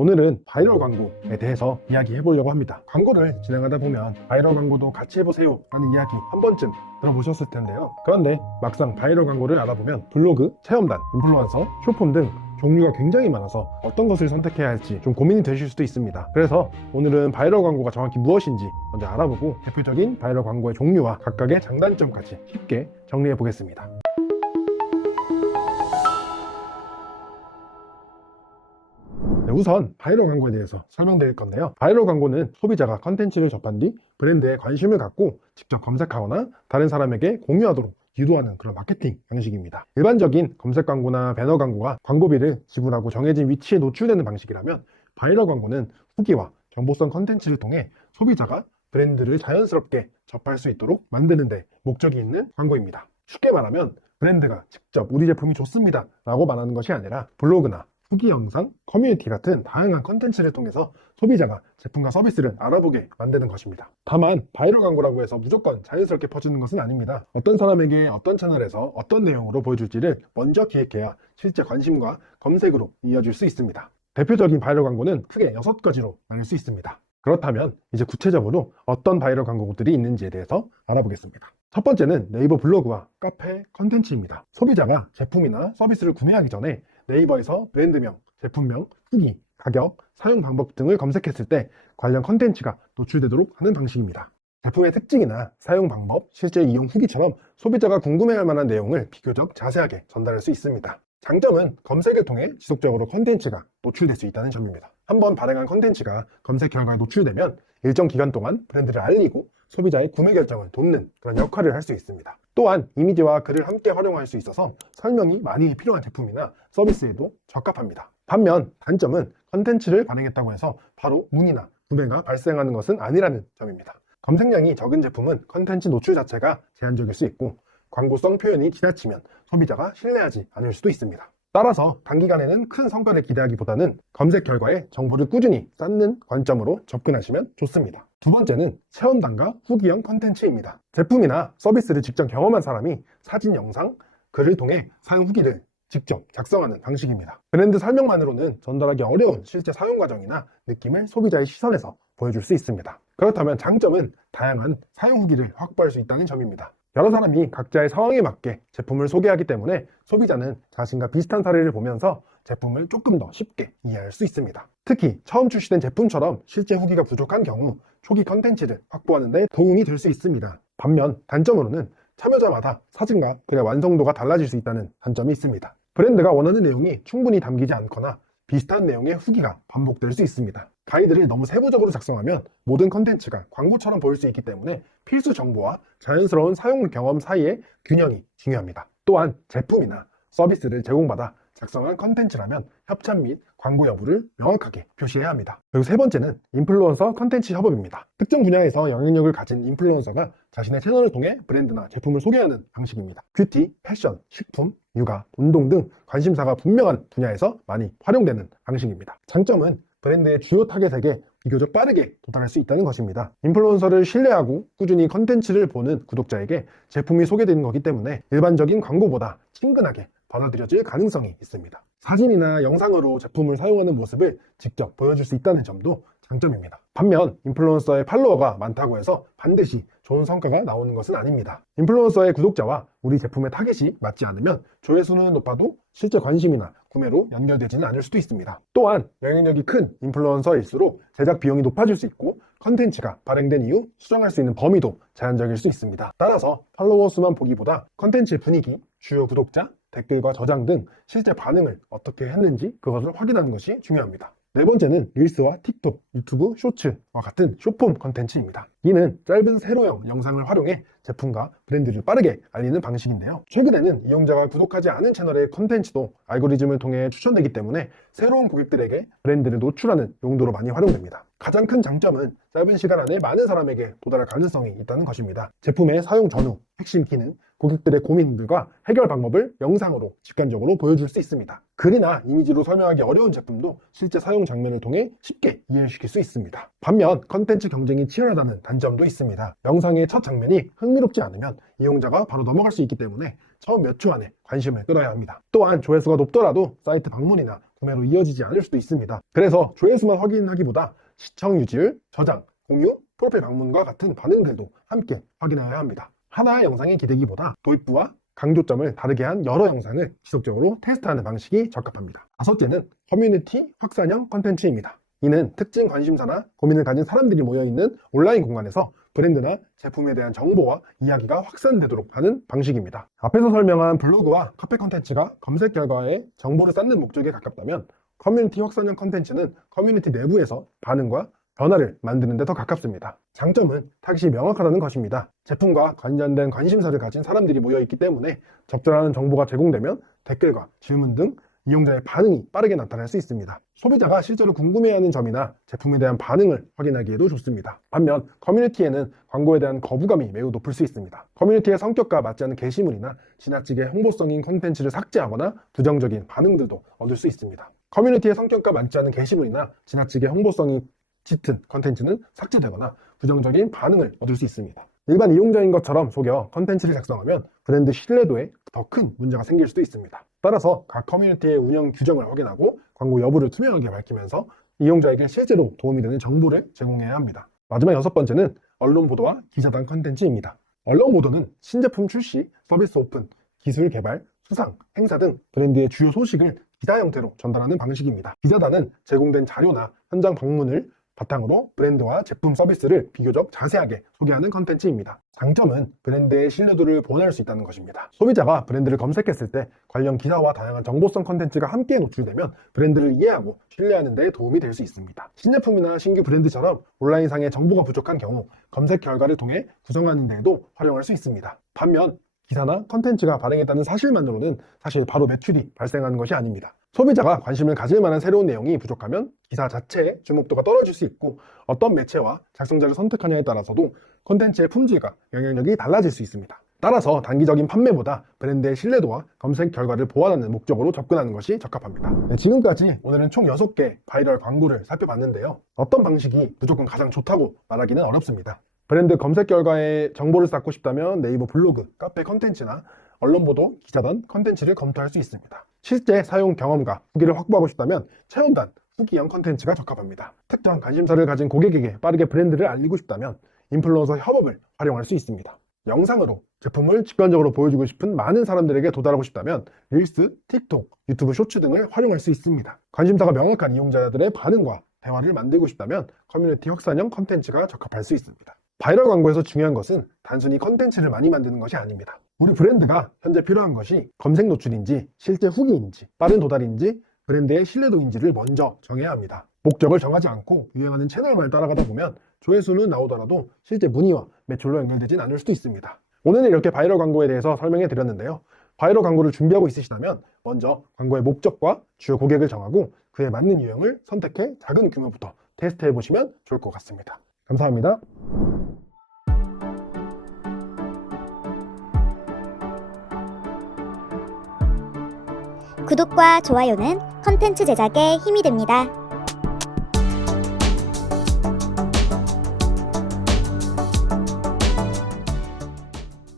오늘은 바이럴 광고에 대해서 이야기해 보려고 합니다. 광고를 진행하다 보면 바이럴 광고도 같이 해보세요 라는 이야기 한 번쯤 들어보셨을 텐데요. 그런데 막상 바이럴 광고를 알아보면 블로그, 체험단, 인플루언서, 쇼폼 등 종류가 굉장히 많아서 어떤 것을 선택해야 할지 좀 고민이 되실 수도 있습니다. 그래서 오늘은 바이럴 광고가 정확히 무엇인지 먼저 알아보고 대표적인 바이럴 광고의 종류와 각각의 장단점까지 쉽게 정리해 보겠습니다. 우선 바이럴 광고에 대해서 설명드릴 건데요. 바이럴 광고는 소비자가 컨텐츠를 접한 뒤 브랜드에 관심을 갖고 직접 검색하거나 다른 사람에게 공유하도록 유도하는 그런 마케팅 방식입니다. 일반적인 검색 광고나 배너 광고가 광고비를 지불하고 정해진 위치에 노출되는 방식이라면 바이럴 광고는 후기와 정보성 컨텐츠를 통해 소비자가 브랜드를 자연스럽게 접할 수 있도록 만드는 데 목적이 있는 광고입니다. 쉽게 말하면 브랜드가 직접 우리 제품이 좋습니다 라고 말하는 것이 아니라 블로그나 후기 영상, 커뮤니티 같은 다양한 컨텐츠를 통해서 소비자가 제품과 서비스를 알아보게 만드는 것입니다. 다만 바이럴 광고라고 해서 무조건 자연스럽게 퍼지는 것은 아닙니다. 어떤 사람에게 어떤 채널에서 어떤 내용으로 보여줄지를 먼저 기획해야 실제 관심과 검색으로 이어질 수 있습니다. 대표적인 바이럴 광고는 크게 6가지로 나눌 수 있습니다. 그렇다면 이제 구체적으로 어떤 바이럴 광고들이 있는지에 대해서 알아보겠습니다. 첫 번째는 네이버 블로그와 카페 컨텐츠입니다. 소비자가 제품이나 서비스를 구매하기 전에 네이버에서 브랜드명, 제품명, 후기, 가격, 사용 방법 등을 검색했을 때 관련 컨텐츠가 노출되도록 하는 방식입니다. 제품의 특징이나 사용 방법, 실제 이용 후기처럼 소비자가 궁금해할 만한 내용을 비교적 자세하게 전달할 수 있습니다. 장점은 검색을 통해 지속적으로 컨텐츠가 노출될 수 있다는 점입니다. 한번 발행한 컨텐츠가 검색 결과에 노출되면 일정 기간 동안 브랜드를 알리고 소비자의 구매 결정을 돕는 그런 역할을 할 수 있습니다. 또한 이미지와 글을 함께 활용할 수 있어서 설명이 많이 필요한 제품이나 서비스에도 적합합니다. 반면 단점은 컨텐츠를 발행했다고 해서 바로 문의나 구매가 발생하는 것은 아니라는 점입니다. 검색량이 적은 제품은 컨텐츠 노출 자체가 제한적일 수 있고 광고성 표현이 지나치면 소비자가 신뢰하지 않을 수도 있습니다. 따라서 단기간에는 큰 성과를 기대하기보다는 검색 결과에 정보를 꾸준히 쌓는 관점으로 접근하시면 좋습니다. 두 번째는 체험단과 후기형 컨텐츠입니다. 제품이나 서비스를 직접 경험한 사람이 사진, 영상, 글을 통해 사용 후기를 직접 작성하는 방식입니다. 브랜드 설명만으로는 전달하기 어려운 실제 사용 과정이나 느낌을 소비자의 시선에서 보여줄 수 있습니다. 그렇다면 장점은 다양한 사용 후기를 확보할 수 있다는 점입니다. 여러 사람이 각자의 상황에 맞게 제품을 소개하기 때문에 소비자는 자신과 비슷한 사례를 보면서 제품을 조금 더 쉽게 이해할 수 있습니다. 특히 처음 출시된 제품처럼 실제 후기가 부족한 경우 초기 컨텐츠를 확보하는 데 도움이 될 수 있습니다. 반면 단점으로는 참여자마다 사진과 글의 완성도가 달라질 수 있다는 단점이 있습니다. 브랜드가 원하는 내용이 충분히 담기지 않거나 비슷한 내용의 후기가 반복될 수 있습니다. 가이드를 너무 세부적으로 작성하면 모든 컨텐츠가 광고처럼 보일 수 있기 때문에 필수 정보와 자연스러운 사용 경험 사이의 균형이 중요합니다. 또한 제품이나 서비스를 제공받아 작성한 컨텐츠라면 협찬 및 광고 여부를 명확하게 표시해야 합니다. 그리고 세 번째는 인플루언서 컨텐츠 협업입니다. 특정 분야에서 영향력을 가진 인플루언서가 자신의 채널을 통해 브랜드나 제품을 소개하는 방식입니다. 뷰티, 패션, 식품, 육아, 운동 등 관심사가 분명한 분야에서 많이 활용되는 방식입니다. 장점은 브랜드의 주요 타겟에게 비교적 빠르게 도달할 수 있다는 것입니다. 인플루언서를 신뢰하고 꾸준히 컨텐츠를 보는 구독자에게 제품이 소개되는 거기 때문에 일반적인 광고보다 친근하게 받아들여질 가능성이 있습니다. 사진이나 영상으로 제품을 사용하는 모습을 직접 보여줄 수 있다는 점도 장점입니다. 반면 인플루언서의 팔로워가 많다고 해서 반드시 좋은 성과가 나오는 것은 아닙니다. 인플루언서의 구독자와 우리 제품의 타겟이 맞지 않으면 조회수는 높아도 실제 관심이나 구매로 연결되지는 않을 수도 있습니다. 또한 영향력이 큰 인플루언서일수록 제작 비용이 높아질 수 있고 컨텐츠가 발행된 이후 수정할 수 있는 범위도 제한적일 수 있습니다. 따라서 팔로워 수만 보기보다 컨텐츠의 분위기, 주요 구독자, 댓글과 저장 등 실제 반응을 어떻게 했는지 그것을 확인하는 것이 중요합니다. 네 번째는 릴스와 틱톡, 유튜브, 쇼츠와 같은 숏폼 컨텐츠입니다. 이는 짧은 세로형 영상을 활용해 제품과 브랜드를 빠르게 알리는 방식인데요. 최근에는 이용자가 구독하지 않은 채널의 컨텐츠도 알고리즘을 통해 추천되기 때문에 새로운 고객들에게 브랜드를 노출하는 용도로 많이 활용됩니다. 가장 큰 장점은 짧은 시간 안에 많은 사람에게 도달할 가능성이 있다는 것입니다. 제품의 사용 전후, 핵심 기능, 고객들의 고민들과 해결 방법을 영상으로 직관적으로 보여줄 수 있습니다. 글이나 이미지로 설명하기 어려운 제품도 실제 사용 장면을 통해 쉽게 이해시킬 수 있습니다. 반면 컨텐츠 경쟁이 치열하다는 단점도 있습니다. 영상의 첫 장면이 흥미롭지 않으면 이용자가 바로 넘어갈 수 있기 때문에 처음 몇 주 안에 관심을 끌어야 합니다. 또한 조회수가 높더라도 사이트 방문이나 구매로 이어지지 않을 수도 있습니다. 그래서 조회수만 확인하기보다 시청 유지율, 저장, 공유, 프로필 방문과 같은 반응들도 함께 확인해야 합니다. 하나의 영상이 기대기보다 도입부와 강조점을 다르게 한 여러 영상을 지속적으로 테스트하는 방식이 적합합니다. 다섯째는 커뮤니티 확산형 컨텐츠입니다. 이는 특정 관심사나 고민을 가진 사람들이 모여있는 온라인 공간에서 브랜드나 제품에 대한 정보와 이야기가 확산되도록 하는 방식입니다. 앞에서 설명한 블로그와 카페 컨텐츠가 검색 결과에 정보를 쌓는 목적에 가깝다면 커뮤니티 확산형 컨텐츠는 커뮤니티 내부에서 반응과 변화를 만드는 데 더 가깝습니다. 장점은 타깃이 명확하다는 것입니다. 제품과 관련된 관심사를 가진 사람들이 모여있기 때문에 적절한 정보가 제공되면 댓글과 질문 등 이용자의 반응이 빠르게 나타날 수 있습니다. 소비자가 실제로 궁금해하는 점이나 제품에 대한 반응을 확인하기에도 좋습니다. 반면 커뮤니티에는 광고에 대한 거부감이 매우 높을 수 있습니다. 커뮤니티의 성격과 맞지 않는 게시물이나 지나치게 홍보성인 콘텐츠를 삭제하거나 부정적인 반응들도 얻을 수 있습니다. 커뮤니티의 성격과 맞지 않는 게시물이나 지나치게 홍보성이 짙은 컨텐츠는 삭제되거나 부정적인 반응을 얻을 수 있습니다. 일반 이용자인 것처럼 속여 컨텐츠를 작성하면 브랜드 신뢰도에 더 큰 문제가 생길 수도 있습니다. 따라서 각 커뮤니티의 운영 규정을 확인하고 광고 여부를 투명하게 밝히면서 이용자에게 실제로 도움이 되는 정보를 제공해야 합니다. 마지막 여섯 번째는 언론 보도와 기자단 컨텐츠입니다. 언론 보도는 신제품 출시, 서비스 오픈, 기술 개발, 수상, 행사 등 브랜드의 주요 소식을 기사 형태로 전달하는 방식입니다. 기자단은 제공된 자료나 현장 방문을 바탕으로 브랜드와 제품 서비스를 비교적 자세하게 소개하는 컨텐츠입니다. 장점은 브랜드의 신뢰도를 보완할 수 있다는 것입니다. 소비자가 브랜드를 검색했을 때 관련 기사와 다양한 정보성 컨텐츠가 함께 노출되면 브랜드를 이해하고 신뢰하는 데 도움이 될 수 있습니다. 신제품이나 신규 브랜드처럼 온라인상의 정보가 부족한 경우 검색 결과를 통해 구성하는 데에도 활용할 수 있습니다. 반면 기사나 컨텐츠가 발행했다는 사실만으로는 사실 바로 매출이 발생하는 것이 아닙니다. 소비자가 관심을 가질 만한 새로운 내용이 부족하면 기사 자체의 주목도가 떨어질 수 있고 어떤 매체와 작성자를 선택하냐에 따라서도 콘텐츠의 품질과 영향력이 달라질 수 있습니다. 따라서 단기적인 판매보다 브랜드의 신뢰도와 검색 결과를 보완하는 목적으로 접근하는 것이 적합합니다. 지금까지 오늘은 총 6개 바이럴 광고를 살펴봤는데요. 어떤 방식이 무조건 가장 좋다고 말하기는 어렵습니다. 브랜드 검색 결과에 정보를 쌓고 싶다면 네이버 블로그, 카페 컨텐츠나 언론 보도, 기자단 컨텐츠를 검토할 수 있습니다. 실제 사용 경험과 후기를 확보하고 싶다면 체험단, 후기형 컨텐츠가 적합합니다. 특정 관심사를 가진 고객에게 빠르게 브랜드를 알리고 싶다면 인플루언서 협업을 활용할 수 있습니다. 영상으로 제품을 직관적으로 보여주고 싶은 많은 사람들에게 도달하고 싶다면 릴스, 틱톡, 유튜브 쇼츠 등을 활용할 수 있습니다. 관심사가 명확한 이용자들의 반응과 대화를 만들고 싶다면 커뮤니티 확산형 컨텐츠가 적합할 수 있습니다. 바이럴 광고에서 중요한 것은 단순히 컨텐츠를 많이 만드는 것이 아닙니다. 우리 브랜드가 현재 필요한 것이 검색 노출인지, 실제 후기인지, 빠른 도달인지, 브랜드의 신뢰도인지를 먼저 정해야 합니다. 목적을 정하지 않고 유행하는 채널만 따라가다 보면 조회수는 나오더라도 실제 문의와 매출로 연결되진 않을 수도 있습니다. 오늘은 이렇게 바이럴 광고에 대해서 설명해 드렸는데요. 바이럴 광고를 준비하고 있으시다면 먼저 광고의 목적과 주요 고객을 정하고 그에 맞는 유형을 선택해 작은 규모부터 테스트해 보시면 좋을 것 같습니다. 감사합니다. 구독과 좋아요는 컨텐츠 제작에 힘이 됩니다.